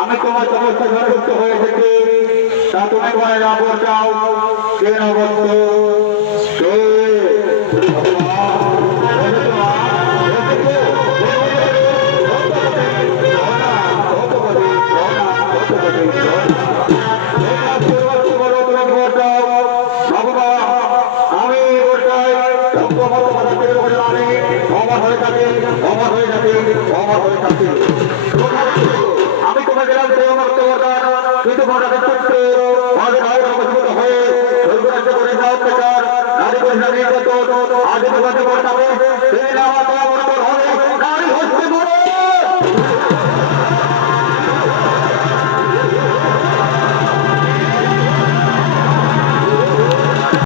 আমি তোমার সমস্ত ঘরভুক্ত হয়ে থেকে তা তুমি ঘরে না পড়াও কে নবত্ত কে আমি অমর হয়ে থাকে অমর হয়ে থাকে অমর হয়ে থাকে আমি তোমাকে রাখতে অমর্ত কিন্তু ঘটনা সত্য আমাদের ভাইয়ের অবস্থিত হয়ে দুর্গরাজ্য করে অত্যাচার নারী পরিষদ নির্যাতন আদি করতে সেই নামা